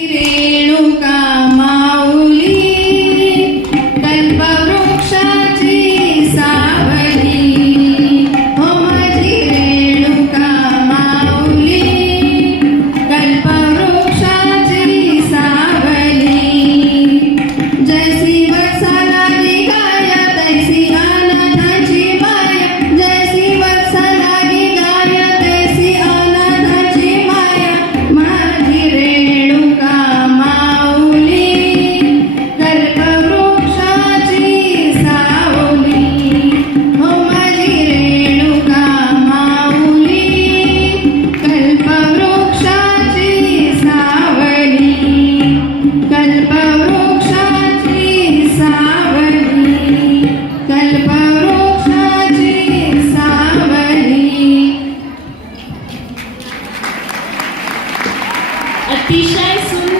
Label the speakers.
Speaker 1: Baby.
Speaker 2: अतिशय सुंदर